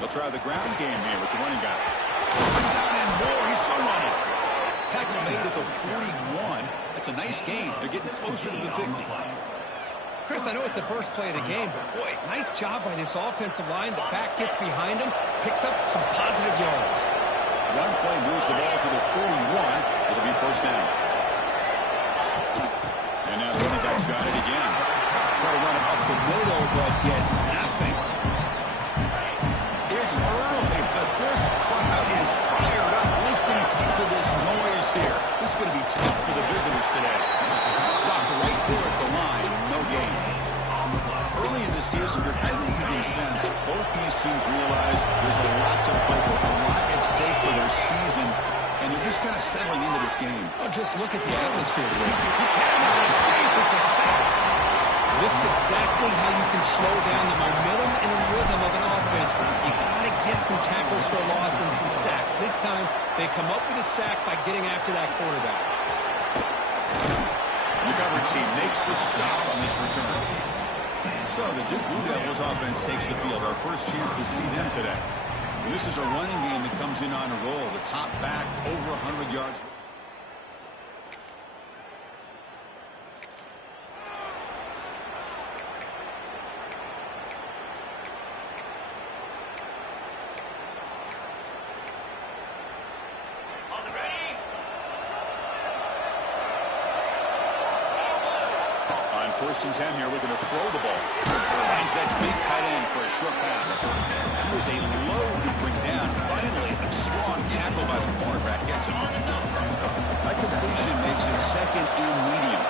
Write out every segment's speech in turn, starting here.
They'll try the ground game here with the running back. He's down and more. He's still running. Tackle made at the 41. That's a nice gain. They're getting closer to the 50. Chris, I know it's the first play of the game, but boy, nice job by this offensive line. The back gets behind him, picks up some positive yards. One play moves the ball to the 41. It'll be first down. And now the running back's got it again. Try to run it up the middle, but get nothing. It's early, but this crowd is fired up. Listen to this noise here. This is going to be tough for the visitors today. Stop right there at the line. No gain. Early in the season, I think you can sense both these teams realize there's a lot to play for, a lot at stake for their seasons, and they're just kind of settling into this game. Oh, just look at the atmosphere today. He cannot escape. It's a sack. This is exactly how you can slow down the momentum and the rhythm of an offense. You got to get some tackles for a loss and some sacks. This time, they come up with a sack by getting after that quarterback. The coverage team makes the stop on this return. So the Duke Blue Devils offense takes the field. Our first chance to see them today. And this is a running game that comes in on a roll. The top back over 100 yards. First and 10 here. We're going to throw the ball. Finds that big tight end for a short pass. Here's a load to bring down. Finally, a strong tackle by the cornerback gets him. That completion makes it second and medium.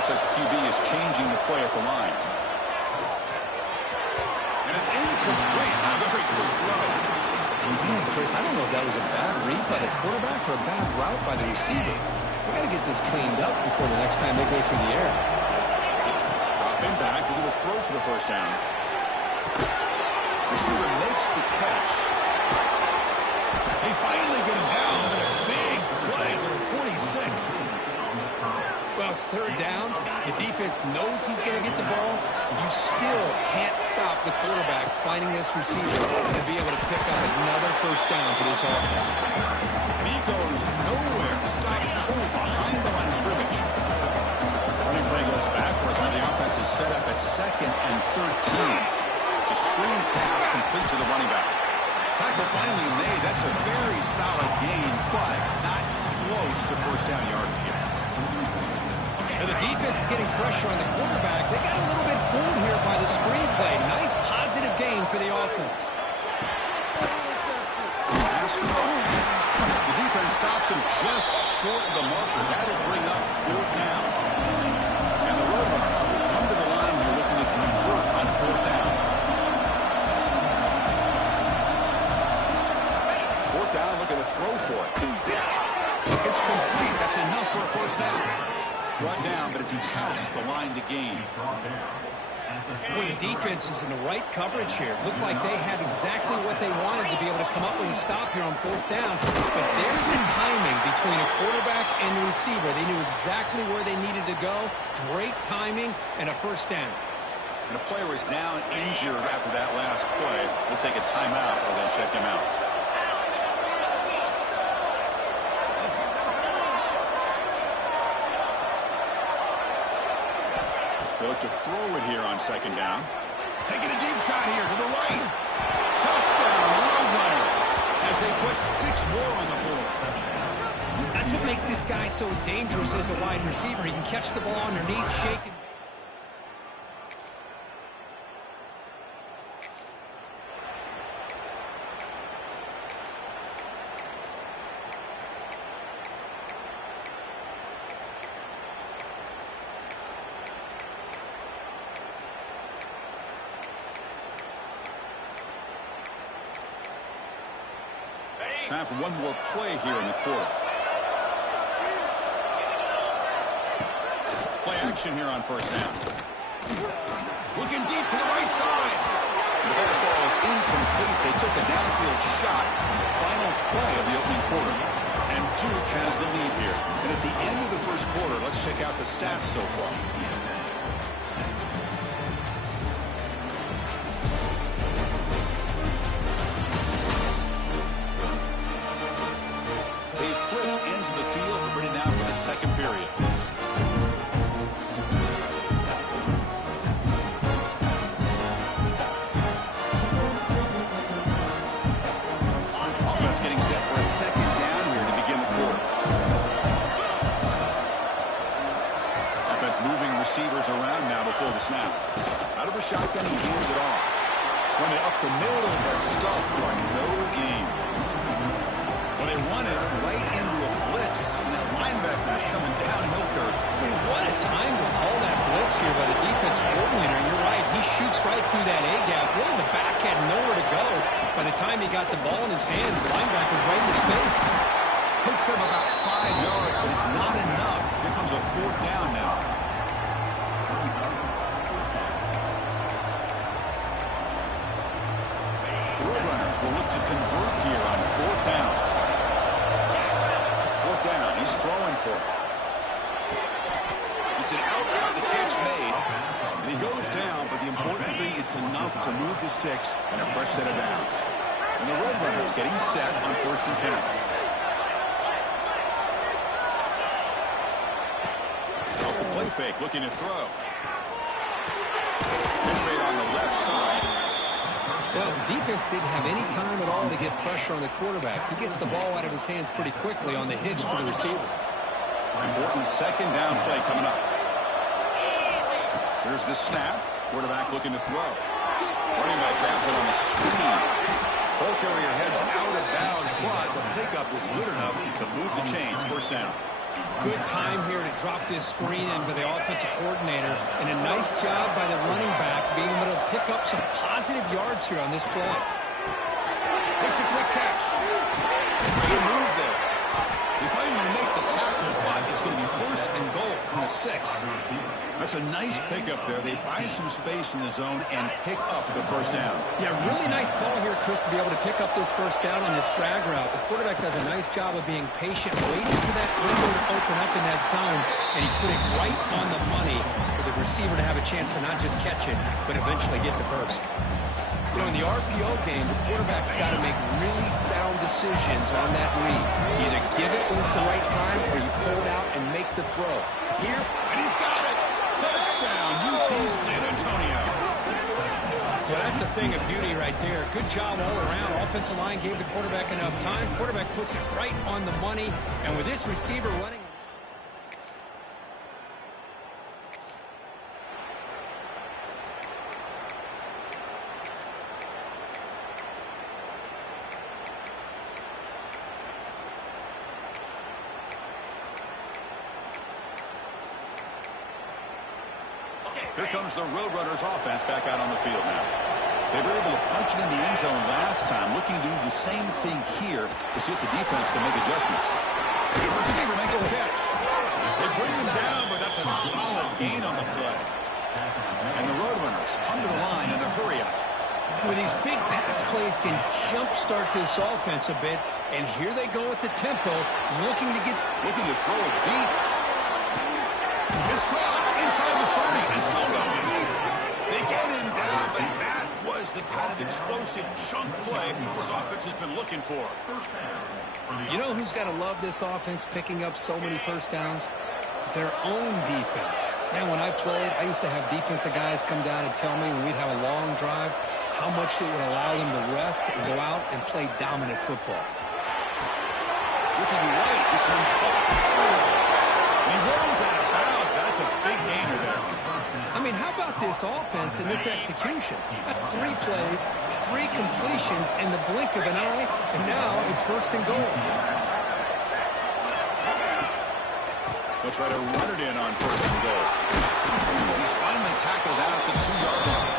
Looks like the QB is changing the play at the line. And it's incomplete. A very good throw. Man, Chris, I don't know if that was a bad read by the quarterback or a bad route by the receiver. We got to get this cleaned up before the next time they go through the air. Drop him back. We're going to throw for the first down. Receiver makes the catch. They finally get him down, but a big play for 46. Well, it's third down. The defense knows he's going to get the ball. You still can't stop the quarterback finding this receiver to be able to pick up another first down for this offense. And he goes nowhere. Stop cold behind the line of scrimmage. Running play goes backwards, and the offense is set up at second and 13. It's a screen pass complete to the running back. Tackle finally made. That's a very solid gain, but not close to first down yardage here. And the defense is getting pressure on the quarterback. They got a little bit fooled here by the screen play. Nice positive gain for the offense. The defense stops him just short of the marker. That'll bring up fourth down. And the Roadrunners will come to the line here looking to convert on fourth down. Fourth down, look at the throw for it. It's complete. That's enough for a first down. Brought down, but it's past the line to gain. Well, the defense is in the right coverage here. Looked like they had exactly what they wanted to be able to come up with a stop here on fourth down. But there's the timing between a quarterback and the receiver. They knew exactly where they needed to go. Great timing and a first down. And a player is down injured after that last play. We'll take a timeout or they'll check him out. They look to throw it here on second down. Taking a deep shot here to the right. Touchdown, Roadrunners, as they put 6 more on the board. That's what makes this guy so dangerous as a wide receiver. He can catch the ball underneath, shaking. Time for one more play here in the quarter. Play action here on first down. Looking deep to the right side. The fastball is incomplete. They took a downfield shot. Final play of the opening quarter. And Duke has the lead here. And at the end of the first quarter, let's check out the stats so far. second period. Offense getting set for a second down here to begin the quarter. Offense moving receivers around now before the snap. Out of the shotgun, he hands it off. Running up the middle, but stuffed for no gain. Well, they run it right into a blitz, and that linebacker is coming downhill, Kurt. Man, what a time to call that blitz here by the defensive coordinator. You're right, he shoots right through that A-gap. Really, the back had nowhere to go. By the time he got the ball in his hands, the linebacker's right in his face. Picks up about 5 yards, but it's not enough. Here comes a fourth down now. Roadrunners will look to convert here on fourth down. Fourth down, he's throwing for it. It's an out route, the catch made, and he goes down, but the important thing, it's enough to move the sticks and a fresh set of downs. And the Roadrunners getting set on first and 10. Off the play fake, looking to throw. Catch made on the left side. Well, defense didn't have any time at all to get pressure on the quarterback. He gets the ball out of his hands pretty quickly on the hitch to the receiver. Important second down play coming up. Here's the snap. Quarterback looking to throw. Running back grabs it on the screen. Ball carrier heads out of bounds, but the pickup was good enough to move the chains. First down. Good time here to drop this screen in by the offensive coordinator, and a nice job by the running back being able to pick up some positive yards here on this play. Makes a quick catch. Great move there. They finally make the tackle, but it's going to be first and goal from the 6. That's a nice pickup there. They find some space in the zone and pick up the first down. Yeah, really nice call here, Chris, to be able to pick up this first down on this drag route. The quarterback does a nice job of being patient, waiting for that window to open up in that zone, and he put it right on the money for the receiver to have a chance to not just catch it, but eventually get the first. You know, in the RPO game, the quarterback's got to make really sound decisions on that read. Either give it when it's the right time, or you pull it out and make the throw. Here, and he's got it. Touchdown, UT San Antonio. Well, that's a thing of beauty right there. Good job all around. Offensive line gave the quarterback enough time. Quarterback puts it right on the money. And with this receiver running... Here comes the Roadrunners offense back out on the field now. They were able to punch it in the end zone last time, looking to do the same thing here to see if the defense can make adjustments. The receiver makes the catch. They bring him down, but that's a solid gain on the play. And the Roadrunners come to the line in the hurry up. With these big pass plays can jumpstart this offense a bit, and here they go at the tempo, looking to throw it deep. It's caught inside the 30 and still going. They get him down, but that was the kind of explosive chunk play this offense has been looking for. You know who's got to love this offense picking up so many first downs? Their own defense. Man, when I played, I used to have defensive guys come down and tell me when we'd have a long drive how much it would allow them to rest and go out and play dominant football. Looking right, this one caught. He rolls out of bounds. That's a big gainer there. I mean, how about this offense and this execution? That's 3 plays, 3 completions in the blink of an eye, and now it's first and goal. They'll try to run it in on first and goal. He's finally tackled out at the 2-yard line.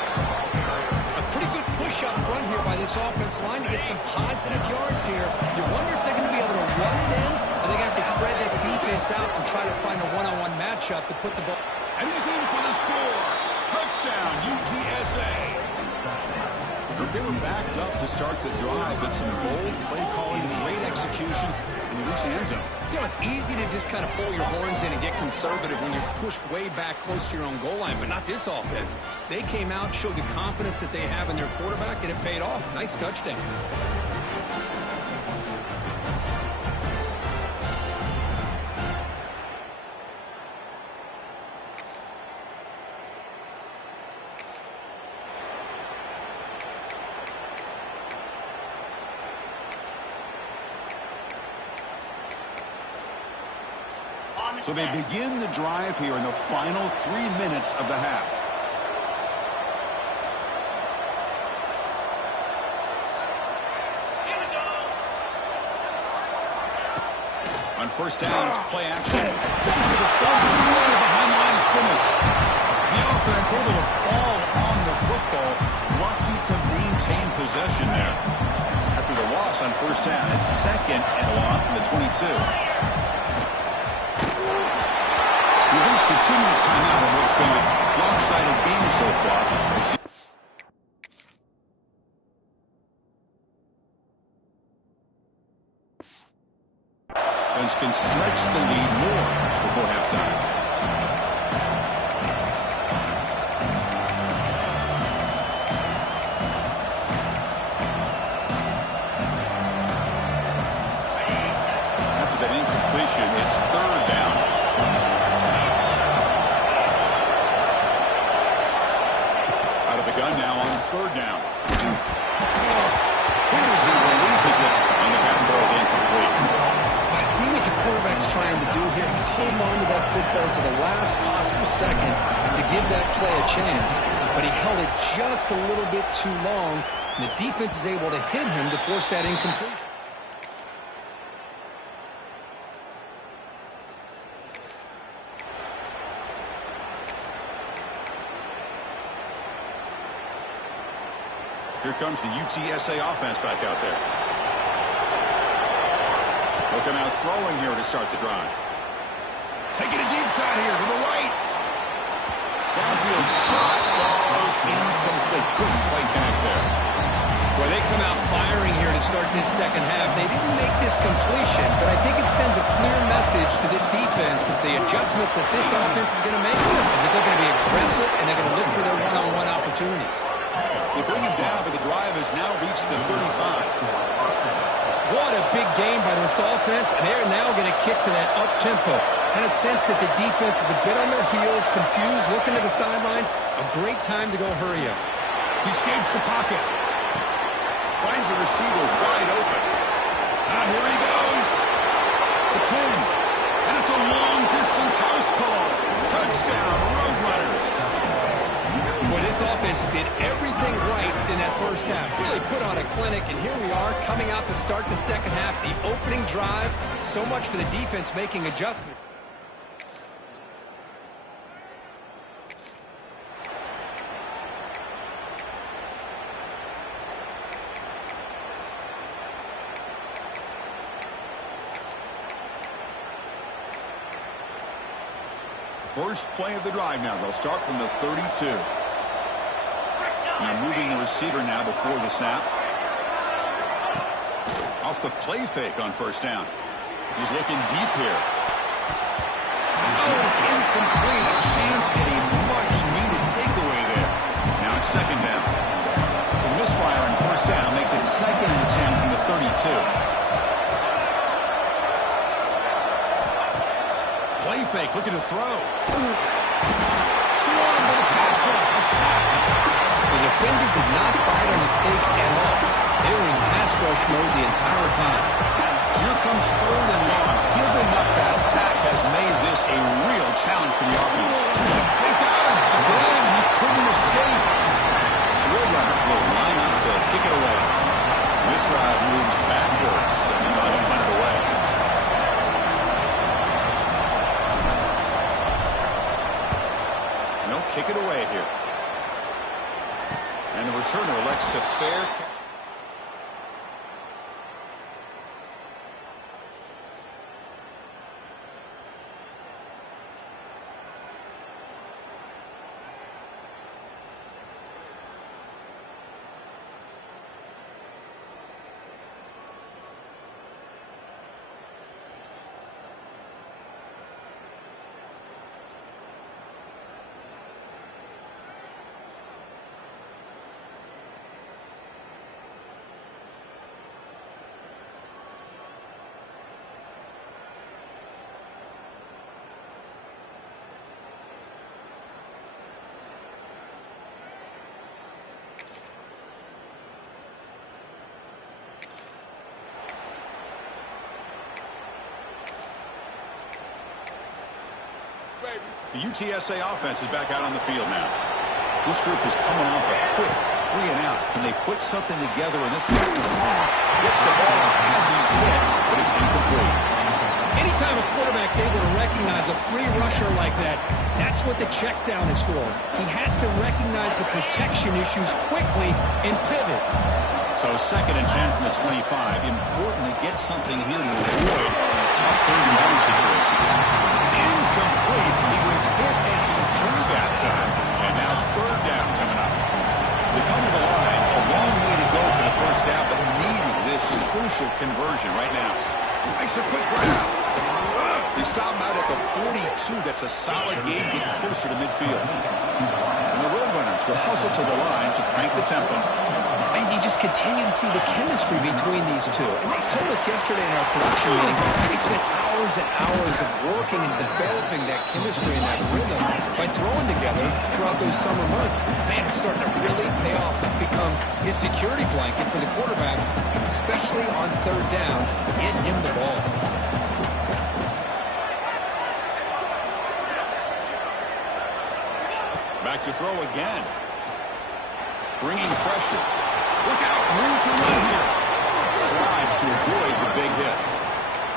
A pretty good push up front here by this offense line to get some positive yards here. You wonder if they're going to be able to run it in, or they're going to have to spread this defense out and try to find a one-on-one matchup to put the ball. And he's in for the score. Touchdown, UTSA. They were backed up to start the drive, but some bold play calling, great execution, and they reached the end zone. You know, it's easy to just kind of pull your horns in and get conservative when you're pushed way back close to your own goal line, but not this offense. They came out, showed the confidence that they have in their quarterback, and it paid off. Nice touchdown. So they begin the drive here in the final 3 minutes of the half. On first down, it's play action. There's a fumble behind the line of scrimmage. The offense able to fall on the football, lucky to maintain possession there. After the loss on first down, it's second and long from the 22. We reached the 2-minute timeout of what's been a lopsided game so far. Offense can stretch the lead more before halftime. After that incompletion, it's third down. Out of the gun now on third down. As he releases it, and the pass ball is incomplete. See what the quarterback's trying to do here. He's holding on to that football to the last possible second to give that play a chance. But he held it just a little bit too long, and the defense is able to hit him to force that incompletion. Here comes the UTSA offense back out there. Looking out throwing here to start the drive. Taking a deep shot here to the right. Downfield shot goes incomplete. Couldn't quite connect there. Boy, they come out firing here to start this second half. They didn't make this completion, but I think it sends a clear message to this defense that the adjustments that this offense is going to make is that they're going to be aggressive and they're going to look for their one-on-one opportunities. They bring him down, but the drive has now reached the 35. What a big game by this offense, and they're now going to kick to that up-tempo. Kind of sense that the defense is a bit on their heels, confused, looking to the sidelines. A great time to go hurry up. He escapes the pocket. Finds the receiver wide open. Now here he goes. The 10. And it's a long-distance house call. Touchdown, Roadrunners. Boy, this offense did everything right in that first half. Really put on a clinic, and here we are coming out to start the second half. The opening drive, so much for the defense making adjustments. First play of the drive now. They'll start from the 32. Now moving the receiver now before the snap. Off the play fake on first down. He's looking deep here. Oh, it's incomplete. A chance at a much-needed takeaway there. Now it's second down. It's a misfire on first down. Makes it second and 10 from the 32. Play fake, looking to throw. Swarmed by the pass rush. A sack. The defender did not bite on the fake at all. They were in pass rush mode the entire time. Here comes third and long. Giving up that sack has made this a real challenge for the offense. They got him. Again, he couldn't escape. The Roadrunners will line up to kick it away. This drive moves backwards, and he's not going to punt it away. No, kick it away here. And the returner elects to fair catch. The UTSA offense is back out on the field now. This group is coming off a quick 3 and out. Can they put something together in this one? Gets the ball as he's hit, but it's incomplete. Anytime a quarterback's able to recognize a free rusher like that, that's what the check down is for. He has to recognize the protection issues quickly and pivot. So 2nd and 10 from the 25. Important to get something here to avoid a tough 3rd and down situation. It's incomplete. He was hit as he threw that time. And now 3rd down coming up. They come to the line. A long way to go for the first down, but needing this crucial conversion right now. Makes a quick grab. They stop him out at the 42. That's a solid game, getting closer to midfield. And the Roadrunners will hustle to the line to crank the tempo. And you just continue to see the chemistry between these two. And they told us yesterday in our production meeting, they spent hours and hours of working and developing that chemistry and that rhythm by throwing together throughout those summer months. Man, it's starting to really pay off. It's become his security blanket for the quarterback, especially on 3rd down, getting him the ball. Back to throw again. Bringing pressure. Look out, room to run here. Slides to avoid the big hit.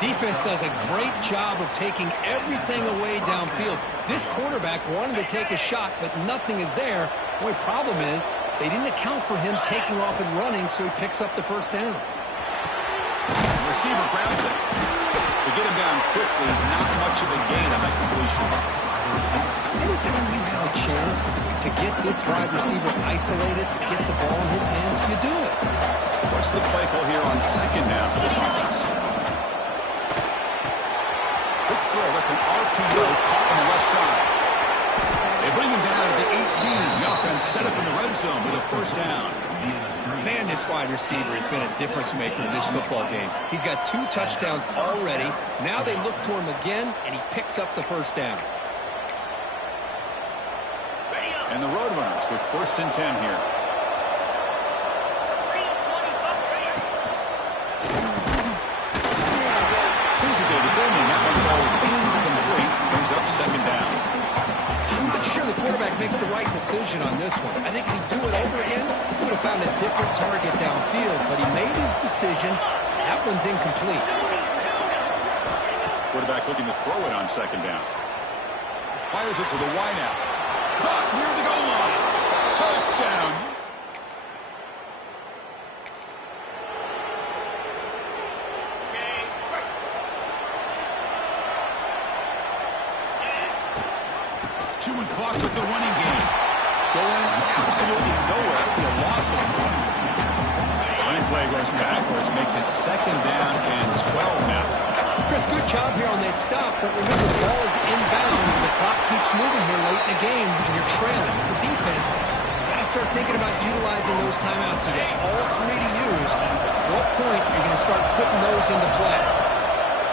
Defense does a great job of taking everything away downfield. This quarterback wanted to take a shot, but nothing is there. The only problem is they didn't account for him taking off and running, so he picks up the 1st down. Receiver grabs it. To get him down quickly, not much of a gain on that completion. Anytime you have a chance to get this wide receiver isolated, get the ball in his hands, you do it. What's the play call here on 2nd down for this offense? Quick throw. That's an RPO caught on the left side. They bring him down at the 18. The offense set up in the red zone with a 1st down. Man, this wide receiver has been a difference maker in this football game. He's got 2 touchdowns already. Now they look to him again, and he picks up the 1st down. And the Roadrunners with 1st and 10 here. Physical defending. That one falls incomplete. Brings up 2nd down. I'm not sure the quarterback makes the right decision on this one. I think if he'd do it over again, he would have found a different target downfield. But he made his decision. That one's incomplete. Quarterback looking to throw it on 2nd down. Fires it to the wideout. Caught near the goal line. Touchdown. Chewing clock with the running game. Going absolutely nowhere. It'll be a loss of 1. Running play goes backwards. Makes it 2nd down and 12 now. Chris, good job here on this stop, but remember the ball is inbounds and the clock keeps moving here late in the game and you're trailing. As a defense, you got to start thinking about utilizing those timeouts. You got all 3 to use. At what point are you going to start putting those into play?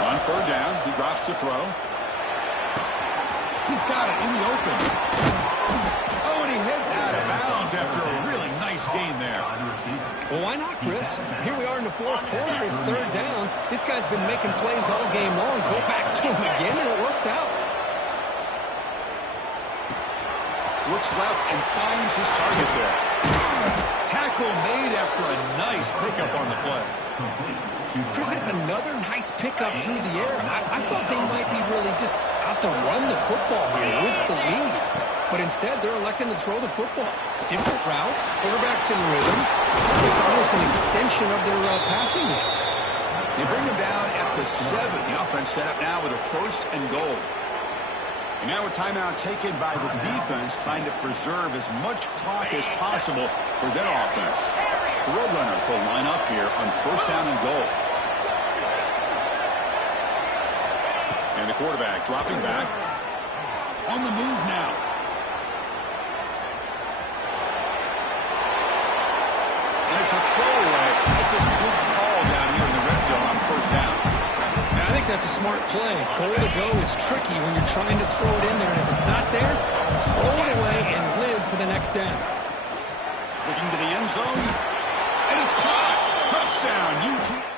On 3rd down, he drops to throw. He's got it in the open. Oh, and he heads out of bounds after a really nice game there. Well, why not, Chris? Here we are in the 4th quarter. It's 3rd down. This guy's been making plays all game long. Go back to him again, and it works out. Looks left and finds his target there. Tackle made after a nice pickup on the play. Chris, that's another nice pickup through the air. I thought they might be really just out to run the football here with the lead. But instead, they're electing to throw the football. Different routes, quarterbacks in rhythm. It's almost an extension of their passing game. They bring him down at the 7. The offense set up now with a 1st and goal. And now a timeout taken by the defense, trying to preserve as much clock as possible for their offense. The Roadrunners will line up here on 1st down and goal. And the quarterback dropping back. On the move now. And it's a throwaway. It's a good call down here in the red zone on 1st down. I think that's a smart play. Goal to go is tricky when you're trying to throw it in there. And if it's not there, throw it away and live for the next down. Looking to the end zone. And it's caught. Touchdown, UT.